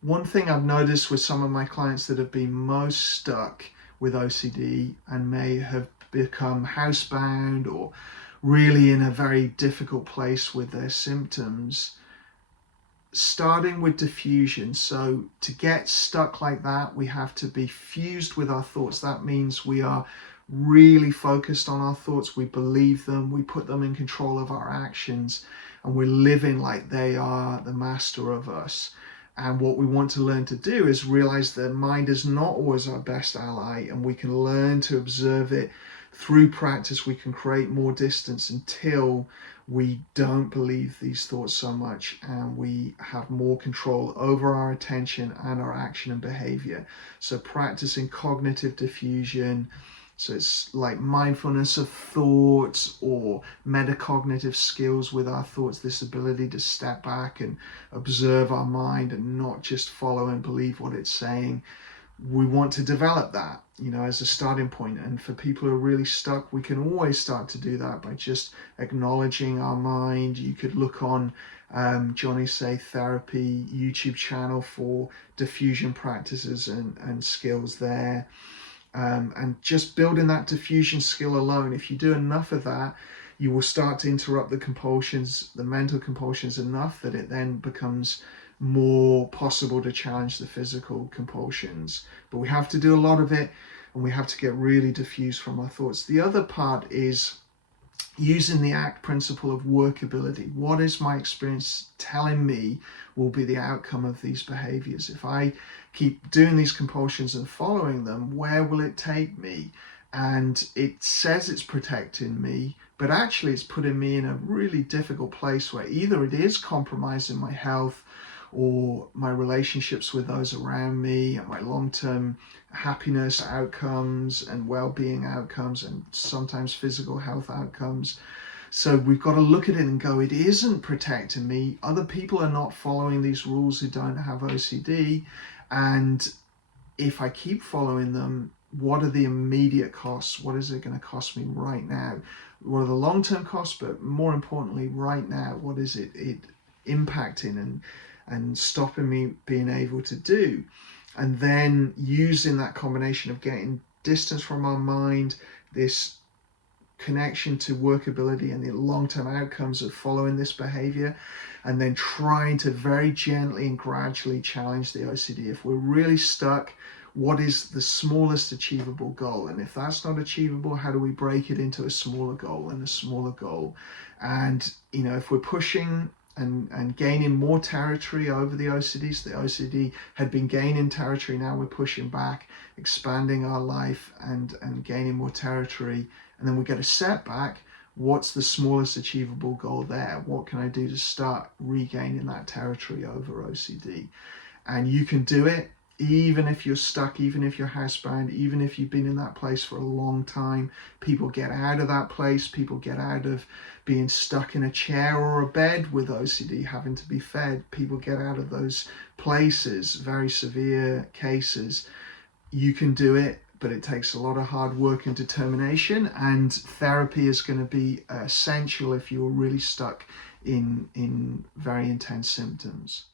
One thing I've noticed with some of my clients that have been most stuck with OCD and may have become housebound or really in a very difficult place with their symptoms, starting with diffusion. So to get stuck like that, we have to be fused with our thoughts. That means we are really focused on our thoughts. We believe them, we put them in control of our actions, and we're living like they are the master of us. And what we want to learn to do is realize that mind is not always our best ally, and we can learn to observe it through practice. We can create more distance until we don't believe these thoughts so much, and we have more control over our attention and our action and behavior. So practicing cognitive diffusion, so it's like mindfulness of thoughts or metacognitive skills with our thoughts, this ability to step back and observe our mind and not just follow and believe what it's saying. We want to develop that, as a starting point. And for people who are really stuck, we can always start to do that by just acknowledging our mind. You could look on Johnny Say Therapy YouTube channel for diffusion practices and skills there. And just building that diffusion skill alone, if you do enough of that, you will start to interrupt the compulsions, the mental compulsions, enough that it then becomes more possible to challenge the physical compulsions. But we have to do a lot of it, and we have to get really diffused from our thoughts. The other part is using the ACT principle of workability. What is my experience telling me will be the outcome of these behaviors? If I keep doing these compulsions and following them, where will it take me? And it says it's protecting me, but actually it's putting me in a really difficult place where either it is compromising my health or my relationships with those around me and my long-term happiness outcomes and well-being outcomes and sometimes physical health outcomes. So we've got to look at it and go, it isn't protecting me. Other people are not following these rules who don't have OCD. And if I keep following them, what are the immediate costs? What is it going to cost me right now? What are the long-term costs? But more importantly, right now, what is it impacting and stopping me being able to do? And then using that combination of getting distance from our mind, this connection to workability and the long-term outcomes of following this behavior, and then trying to very gently and gradually challenge the OCD. If we're really stuck, what is the smallest achievable goal? And if that's not achievable, how do we break it into a smaller goal and a smaller goal? And if we're pushing and gaining more territory over the OCD, so the OCD had been gaining territory, now we're pushing back, expanding our life and gaining more territory, and then we get a setback. What's the smallest achievable goal there? What can I do to start regaining that territory over OCD? And you can do it even if you're stuck, even if you're housebound, even if you've been in that place for a long time. People get out of that place. People get out of being stuck in a chair or a bed with OCD, having to be fed. People get out of those places, very severe cases. You can do it, but it takes a lot of hard work and determination, and therapy is going to be essential if you're really stuck in very intense symptoms.